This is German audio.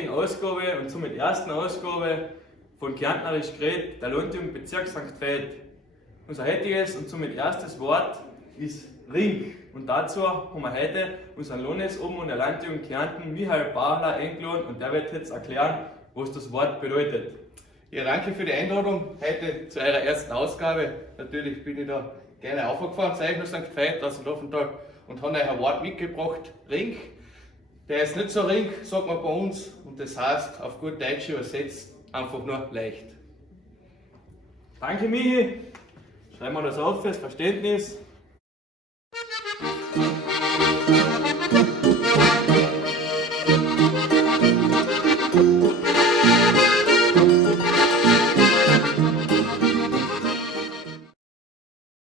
heutigen Ausgabe und somit ersten Ausgabe von Kärntnerisch geredet, der Landjugend Bezirk St. Veit. Unser heutiges und somit erstes Wort ist Ring. Und dazu haben wir heute unseren Landesoben und der Landjugend Kärnten, Michael Bachler, eingeladen und der wird jetzt erklären, was das Wort bedeutet. Ja, danke für die Einladung heute zu eurer ersten Ausgabe. Natürlich bin ich da gerne aufgefahren, Zeichner St. Veit aus dem Laufental und habe euch ein Wort mitgebracht, Ring. Der ist nicht so ring, sagt man bei uns, und das heißt auf gut Deutsch übersetzt einfach nur leicht. Danke Michi, schreiben wir das auf fürs Verständnis.